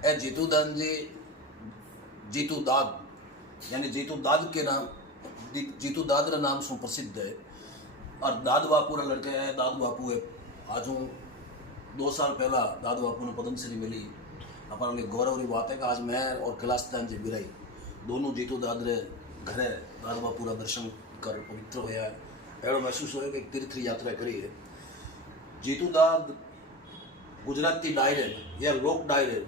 ए जीतूदान जी, जीतू दाद यानी जीतू दाद के नाम, जीतू दाद रा नाम से प्रसिद्ध है। और दाद बापू रा लड़के है, दाद बापू है। आज हूँ 2 साल पहला दाद बापू ने पद्मश्री मिली। अपने लिए गौरव की बात है कि आज मैं और कैलाशदान जी बिराई दोनों जीतू दाद रे घरे दाद बापू रा दर्शन कर पवित्र होया है। एवं महसूस हो कि एक तीर्थ यात्रा करी है। जीतू दाद गुजराती डायरे या लोक डायरे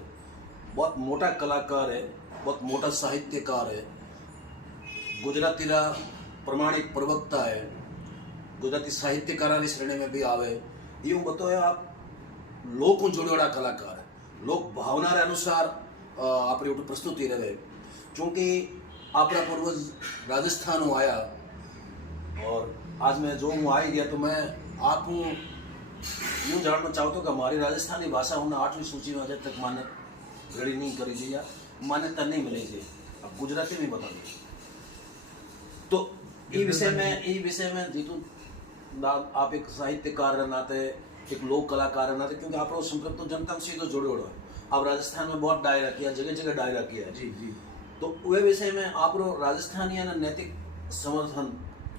बहुत मोटा कलाकार है, बहुत मोटा साहित्यकार है, गुजराती रा प्रमाणिक प्रवक्ता है, गुजराती साहित्यकारा श्रेणी में भी आवे। यूँ बताओ आप लोक जोड़ोड़ा कलाकार है, लोक भावना रे अनुसार अपनी प्रस्तुति रहे। क्योंकि आपरा पूर्वज राजस्थान में आया और आज मैं जो हूँ आई गया, तो मैं आप यूँ जानना चाहता हूँ कि हमारी राजस्थानी भाषा उन्हें 8वीं सूची में अजय तक मान्यता गड़ी नहीं करी जी या मान्यता नहीं मिली जी। अब गुजराती में बता दीजिए तो ये विषय में जीतू दाद आप एक साहित्यकार के नाते, एक लोक कलाकार के नाते, क्योंकि आप संपर्क तो जनता से सीधो जोड़े है। आप राजस्थान में बहुत डायरा किया, जगह जगह डायरा किया है जी जी। तो वे विषय में आप राजस्थानी नैतिक समर्थन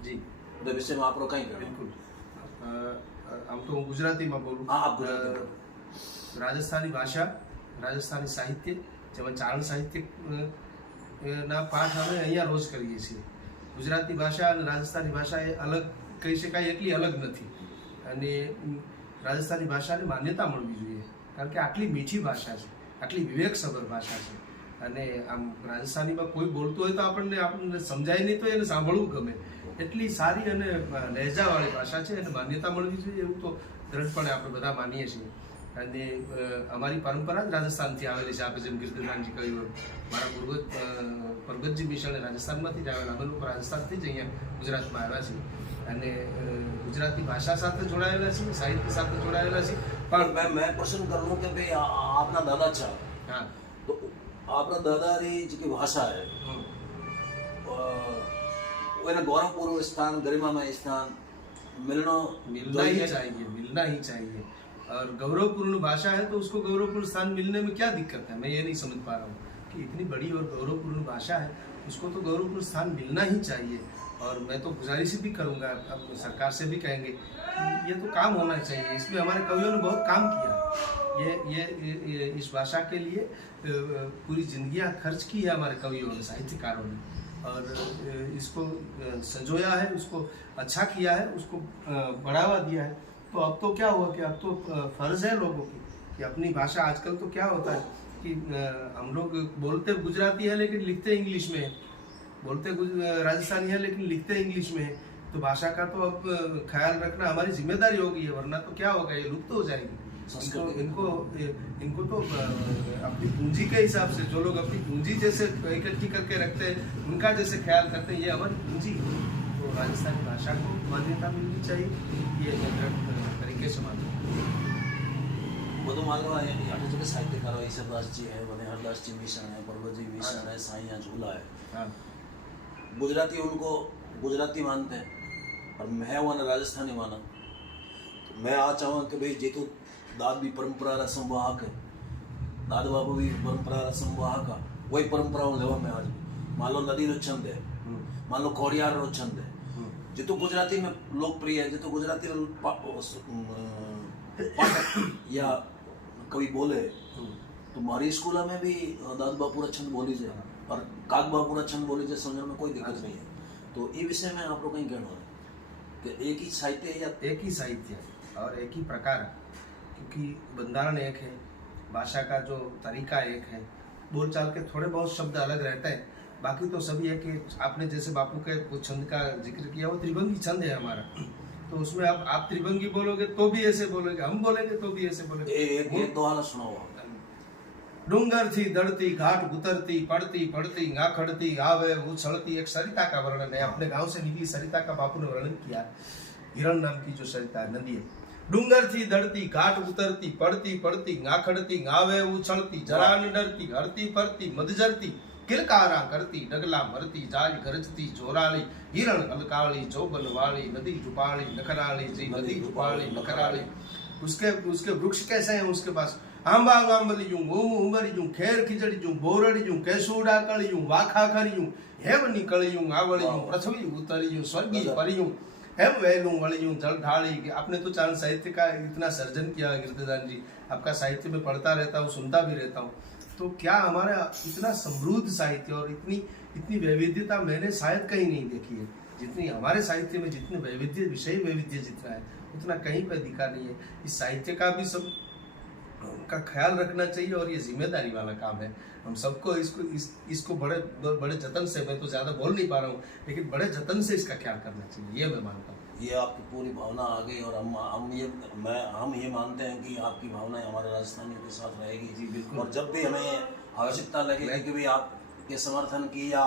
जी वे विषय में आप कहीं कहना? बिल्कुल, हम तो गुजराती में बोलूँ। हाँ, आप गुजराती। राजस्थानी भाषा, राजस्थानी साहित्य જેમાં ચારણ સાહિત્ય ના પાઠ અમે અહીંયા રોજ કરીએ છીએ। ગુજરાતી ભાષા અને રાજસ્થાની ભાષા એ અલગ કહી શકાય, એટલી અલગ નથી। અને રાજસ્થાની ભાષાને માન્યતા મળવી જોઈએ, કારણ કે આટલી મીઠી ભાષા છે, આટલી વિવેકસભર ભાષા છે। અને આમ રાજસ્થાનીમાં કોઈ બોલતું હોય તો આપણને સમજાય નહીં, તો એને સાંભળવું ગમે, એટલી સારી અને લહેજાવાળી ભાષા છે। એને માન્યતા મળવી જોઈએ એવું તો દ્રઢપણે આપણે બધા માનીએ છીએ। અને અમારી પરંપરા જ રાજસ્થાનથી આવેલી છે। આપણે જેમ ગિરધરદાનજી કહ્યું, મારા પરબતજી મિશને રાજસ્થાનમાંથી જ આવેલા, અમે લોકો રાજસ્થાનથી જ અહીંયા ગુજરાતમાં આવ્યા છીએ અને ગુજરાતી ભાષા સાથે જોડાયેલા છીએ, સાહિત્ય સાથે જોડાયેલા છીએ। પણ मैं प्रश्न कर लूँ कि भाई आपना दादा था, हाँ, तो आपना दादा री जी भाषा है वो गौरवपूर्ण स्थान, गरिमामय स्थान मिलना ही चाहिए। और गौरवपूर्ण भाषा है तो उसको गौरवपूर्ण स्थान मिलने में क्या दिक्कत है? मैं ये नहीं समझ पा रहा हूँ कि इतनी बड़ी और गौरवपूर्ण भाषा है, उसको तो गौरवपूर्ण स्थान मिलना ही चाहिए। और मैं तो गुजारिश भी करूँगा, अब सरकार से भी कहेंगे कि ये तो काम होना चाहिए। इसमें हमारे कवियों ने बहुत काम किया। ये इस भाषा के लिए पूरी जिंदगियाँ खर्च की है हमारे कवियों ने, साहित्यकारों ने, और इसको संजोया है, उसको अच्छा किया है, उसको बढ़ावा दिया है। तो अब तो क्या हुआ कि अब तो फर्ज है लोगों की कि अपनी भाषा, आजकल तो क्या होता है कि हम लोग बोलते गुजराती है लेकिन लिखते इंग्लिश में है, बोलते राजस्थानी है लेकिन लिखते इंग्लिश में है। तो भाषा का तो अब ख्याल रखना हमारी जिम्मेदारी होगी है, वरना तो क्या होगा, ये लुप्त हो जाएगी। इनको तो अपनी पूंजी के हिसाब से, जो लोग अपनी पूंजी जैसे इकट्ठी करके रखते हैं, उनका जैसे ख्याल करते हैं, ये हमारी पूंजी है। तो राजस्थानी भाषा को मान्यता मिलनी चाहिए, ये तरीके से मानते બધું માનવા આટલી જગ્યાએ સાહિત્યકારો ઈશ્વરદાસજી है, બનેહરદાસજી મિશન है, परवतजी मिशन है, साइया झूला है। हाँ, गुजराती उनको गुजराती मानते हैं और मैं वो राजस्थानी माना। तो मैं आ चाहूँ कि भाई जीतू दाद भी परंपरा रा संवाहक है, दाद बाबू भी परंपरा रा संवाहक है। वही परंपराओं लेवा में आज मान लो नदी रो छंद है, मान लो खोड़ियार रो छंद है, जितो गुजराती में लोकप्रिय है, जितो गुजराती पाठक या कवि बोले। तो हमारी स्कूल में भी दाद बापू छंद बोली जाए और काग बापू छंद बोली जाए, समझने में कोई दिक्कत नहीं है। तो ये विषय में आप लोग कहीं कहना है कि एक ही साहित्य या एक ही साहित्य और एक ही प्रकार, क्योंकि बंधारण एक है, भाषा का जो तरीका एक है, बोलचाल के थोड़े बहुत शब्द अलग रहते हैं, बाकी तो सभी है। कि आपने जैसे बापू के कुछ छंद का जिक्र किया, वो त्रिभंगी छंद है हमारा। तो उसमें अब आप त्रिभंगी बोलोगे तो भी ऐसे बोलोगे, हम बोलेंगे तो भी ऐसे बोलेंगे। एक दो हाल सुनाओ। डूंगर थी दड़ती, घाट उतरती, पड़ती पड़ती, गाखड़ती, आवे उछलती, एक सरिता का वर्णन है। अपने गांव से निकली सरिता का बापू ने वर्णन किया। हिरण नाम की जो सरिता नदी है, डूंगर थी दड़ती, घाट उतरती, पड़ती पड़ती, गाखड़ती, आवे उछलती, जरा न डरती, हरती फरती, मधजरती, किलकारा करती, डगला मरती, जाल गरजती, जोराली, हिरण अलकाली, जोबन वाली, नदी जुपाली, नखराली, जी नदी जुपाली, नखराली। उसके वृक्ष कैसे हैं उसके पास? આંબા ગાંબલિયું ગોમું ઉંબરિયું ખેર ખીચડીયું બોરડિયું કેસુડા કળિયું વાખા ખરિયું હેવની કળિયું આવળિયું પૃથ્વી ઉતરિયું સ્वर्गीय परिયું हेम वैलूं वलियूं जल ढाली कि आपने तो चांद साहित्य का इतना सर्जन किया कीर्तिदान जी, आपका साहित्य में पढ़ता रहता हूँ, सुनता भी रहता हूँ, तो क्या हमारा इतना समृद्ध साहित्य और इतनी इतनी वैविध्यता मैंने शायद कहीं नहीं देखी है। जितनी हमारे साहित्य में जितने वैविध्य विषय वैविध्य जितना है उतना कहीं पर दिखा नहीं है। इस साहित्य का भी सब का ख्याल रखना चाहिए और ये जिम्मेदारी वाला काम है। हम सबको इसको बड़े बड़े जतन से, मैं तो ज्यादा बोल नहीं पा रहा हूँ, लेकिन बड़े जतन से इसका ख्याल करना चाहिए, ये मैं मानता हूँ। ये आपकी पूरी भावना आ गई और हम ये मानते हैं कि आपकी भावनाएं हमारे राजस्थानियों के साथ रहेगी। जी बिल्कुल। और जब भी हमें आवश्यकता लगेगी कि भी आपके समर्थन की या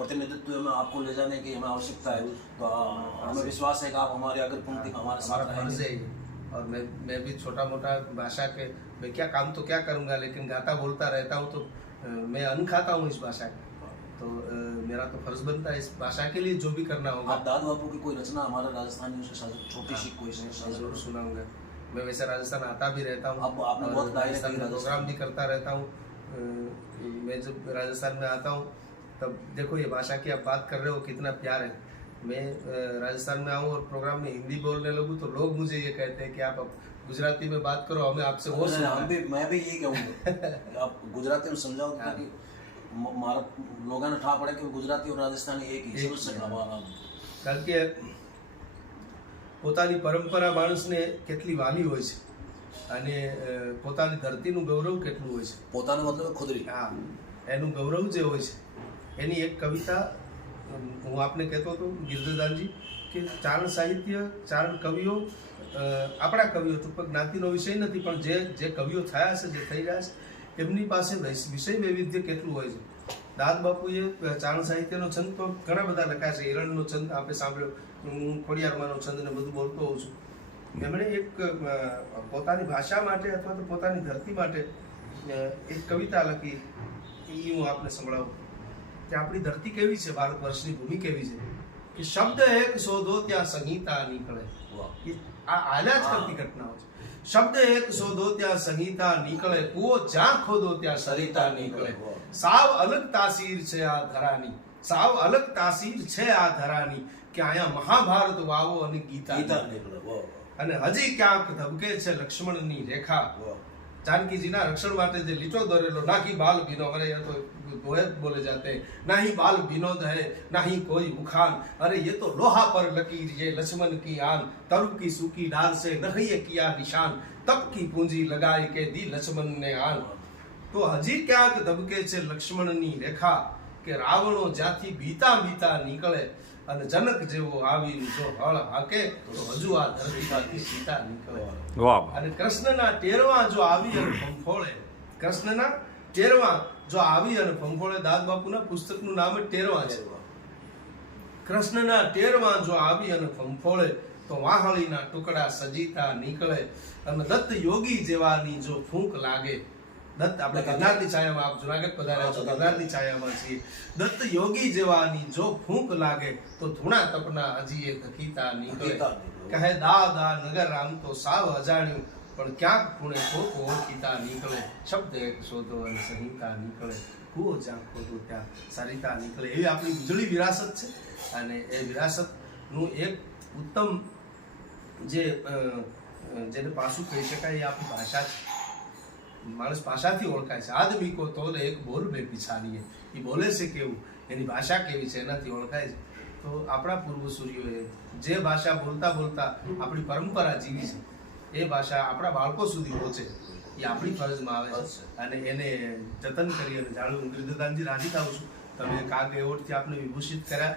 प्रतिनिधित्व में आपको ले जाने की हमें आवश्यकता है, तो हमें विश्वास है कि आप हमारे अगर पंक्ति का हमारे साथ फर्ज है ये। और मैं भी छोटा मोटा भाषा के, मैं क्या काम तो क्या करूँगा, लेकिन गाता बोलता रहता हूँ, तो मैं अन्न खाता हूँ इस भाषा का, तो मेरा तो फर्ज बनता है इस भाषा के लिए जो भी करना होगा। आप दादू बापू की कोई रचना हमारे राजस्थानियों से छोटी सी कोई जरूर सुनाऊंगा। मैं वैसे राजस्थान आता भी रहता हूँ, अब आपने बहुत राजस्थान में प्रोग्राम भी करता रहता हूँ। मैं जब राजस्थान में आता हूँ तब देखो ये भाषा की आप बात कर रहे हो, कितना प्यार है। मैं राजस्थान में आऊँ और प्रोग्राम में हिंदी बोलने लगूँ तो लोग मुझे ये कहते हैं कि आप गुजराती में बात करो, हमें आपसे वो मैं भी ये कहूँगा आप गुजराती में समझाओ ताकि लोगों ने ठा पड़े कि गुजराती और राजस्थानी एक ही કારણ કે પોતાની પરંપરા માણસને કેટલી વાલી હોય છે અને પોતાની ધરતીનું ગૌરવ કેટલું હોય છે, પોતાનો મતલબ ખુદરી, હા એનું ગૌરવ જે હોય છે એની એક કવિતા હું આપને કહેતો હતો ગિરધરદાનજી કે ચારણ સાહિત્ય, ચારણ કવિઓ, આપણા કવિઓ તો જ્ઞાતિનો વિષય નથી, પણ જે કવિઓ થયા છે, જે થઈ રહ્યા છે, એમની પાસે વિષય વૈવિધ્ય કેટલું હોય છે। દાદ બાપુએ ચારણ સાહિત્યનો છંદ તો ઘણા બધા લખ્યા છે, હિરણનો છંદ આપણે સાંભળ્યો, હું ખોડિયારમાંનો છંદ ને બધું બોલતો હોઉં છું। એમણે એક પોતાની ભાષા માટે અથવા તો પોતાની ધરતી માટે એક કવિતા લખી, એ હું આપને સંભળાવું કે આપણી ધરતી કેવી છે, ભારત વર્ષની ભૂમિ કેવી છે કે શબ્દ એક શોધો ત્યાં સંહિતા નીકળે। આ આલ્યા જ કરતી ઘટનાઓ છે। शब्द एक शोधो त्या संहिता निकले, कुओ ज्या खोदो त्या सरिता निकले। साव अलग तासीर छे आ धरानी, साव अलग तासीर छे आ धरानी के आया महाभारत वावो अने गीता निकले। अने हजी क्यांक धबके छे लक्ष्मणनी रेखा, जानकीजीना रक्षण माटे जे लीटो दोरेलो, ना ही बाल विनोद, अरे ये तो दोहे बोले जाते हैं, ना ही बाल विनोद है ना ही कोई उखान, अरे ये तो लोहा पर लकीर ये लक्ष्मण की आन, तरु की सूखी डाल से नहीं किया निशान, तप की पूंजी लगाई के दी लक्ष्मण ने आन। तो हजी क्यांक धबके छे लक्ष्मणनी रेखा के रावणो ज्याथी बीता बीता निकले, અને જનક જેવો આવી જો હળ હાકે તો હજુ આ ધરતીમાંથી સીતા નીકળે। વાહ। અને કૃષ્ણના ટેરવા જો આવી અને ફંફોળે, કૃષ્ણના ટેરવા જો આવી અને ફંફોળે, દાદ બાપુના પુસ્તકનું નામ ટેરવા છે। કૃષ્ણના ટેરવા જો આવી અને ફંફોળે તો વાહળીના ટુકડા સજીતા નીકળે, અને દત્ત યોગી જેવાની જો ફૂંક લાગે, દત્ત આપણે ગિરનારની છાયામાં, આપ જુનાગઢ પધાર્યા છો, ગિરનારની છાયામાં છીએ, દત્ત યોગી જેવાની જો ફૂંક લાગે તો ધૂણા તપના હજી એક હકીતા નીકળે। કહે દાદા નગર આમ તો સાવ અજાણ્યું, પણ ક્યાંક ખૂણે કોક ઓળખીતા નીકળે। શબ્દ એક શોધો અને સંહિતા નીકળે, કુઓ જ્યાં ખોદો ત્યાં સરિતા નીકળે। એવી આપણી ઉજળી વિરાસત છે, અને એ વિરાસતનું એક ઉત્તમ જેને પાસું કહી શકાય એ આપણી ભાષા છે। માણસ ભાષાથી ઓળખાય છે। આદમી કો તોલે એક બોલ બે પિછાડીએ, એ બોલે છે કેવું, એની ભાષા કેવી છે એનાથી ઓળખાય છે। તો આપણા પૂર્વસૂરીઓએ જે ભાષા બોલતા બોલતા આપણી પરંપરા જીવી છે, એ ભાષા આપણા બાળકો સુધી પહોંચે, એ આપણી ફરજમાં આવે છે, અને એને જતન કરી અને જાળવું। ગિરધરદાનજી રાજી થાઉં છું, તમે કાગ એવોર્ડથી આપને વિભૂષિત કર્યા,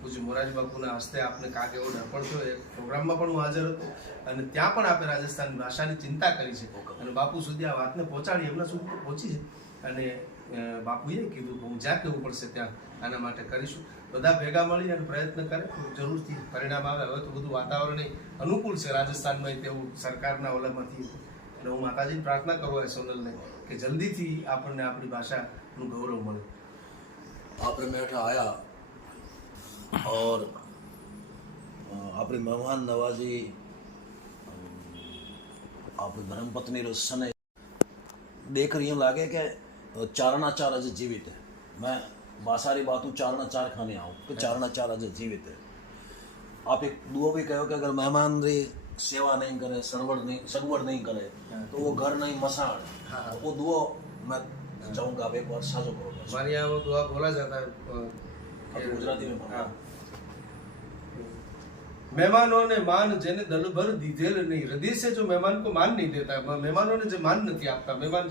પૂજ્ય મોરારી બાપુના હસ્તે આપને કાગ એવોર્ડ અર્પણ થયો, એ પ્રોગ્રામમાં પણ હું હાજર હતો, અને ત્યાં પણ આપણે રાજસ્થાની ભાષાની ચિંતા કરી છે, અને બાપુ સુધી આ વાતને પહોંચાડી, એમના સુધી તો પહોંચી છે, અને બાપુએ કીધું કે હું જ્યાં કહેવું પડશે ત્યાં આના માટે કરીશું। બધા ભેગા મળી અને પ્રયત્ન કરે તો જરૂરથી પરિણામ આવે। હવે તો બધું વાતાવરણ અનુકૂળ છે રાજસ્થાનમાં, તેવું સરકારના ઓલામાંથી, એટલે હું માતાજીની પ્રાર્થના કરું સોનલને કે જલ્દીથી આપણને આપણી ભાષાનું ગૌરવ મળે। आपने मेठा आया और अपनी मेहमान नवाजी, आप धर्मपत्नी रो सने देख रही हूँ लागे कि चारणाचार अज जीवित है। मैं बासारी बात हूँ चारणाचार खाने आऊँ कि चारणाचार अज जीवित है। आप एक दुआ भी कहो कि अगर मेहमान री सेवा नहीं करे, सगवड़ नहीं करे तो वो घर नहीं मसाण। हाँ। तो वो दुआ मैं चाहूँगा आप एक बार साझो करो। हमारे यहाँ वो दुआ बोला जाता है आप गुजराती में बोलो। हाँ। મહેમાનોને માન જેને દલભર દીધેલ નહીં, હૃદય से जो मेहमान को मान नहीं देता है, મહેમાનોને જે માન નથી આપતા, મહેમાન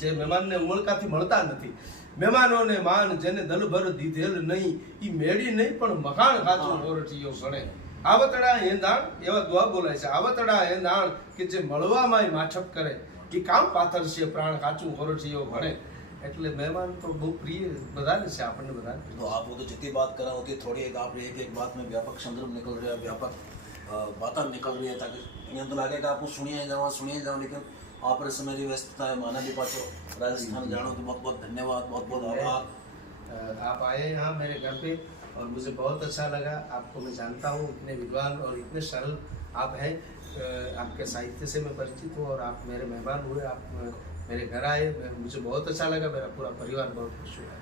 જે મહેમાનને ઉમળકાથી મળતા નથી, મહેમાનોને માન જેને દલભર દીધેલ નહીં, ઈ મેળી નહીં પણ મખાણ કાચું ઓરઠિયો ગણે. આવતડા એંધાણ એવા દુઆ બોલાય છે. આવતડા એંધાણ કે જે મળવામાંય માછપ કરે, ઈ કામ પાથર છે પ્રાણ કાચું ઓરઠિયો ગણે. એટલે મહેમાન તો બહુ પ્રિય બધાને છે, આપણને બધાને. तो आप वो तो जितनी बात करा होती है थोड़ी एक आप एक बात में व्यापक संदर्भ निकल रहा है, व्यापक बातें निकल रही है, ताकि यहाँ तो लगे कि आपको सुनिए जाओ, लेकिन आप से मेरी व्यस्तता है, माना भी पाचो राजस्थान जानो तो बहुत बहुत धन्यवाद, बहुत बहुत आभार। आप आए यहाँ मेरे घर पे और मुझे बहुत अच्छा लगा। आपको मैं जानता हूँ, इतने विद्वान और इतने सरल आप हैं। आपके साहित्य से मैं परिचित हूँ और आप मेरे मेहमान हुए, आप मेरे घर आए, मुझे बहुत अच्छा लगा। मेरा पूरा परिवार बहुत खुश हुआ है।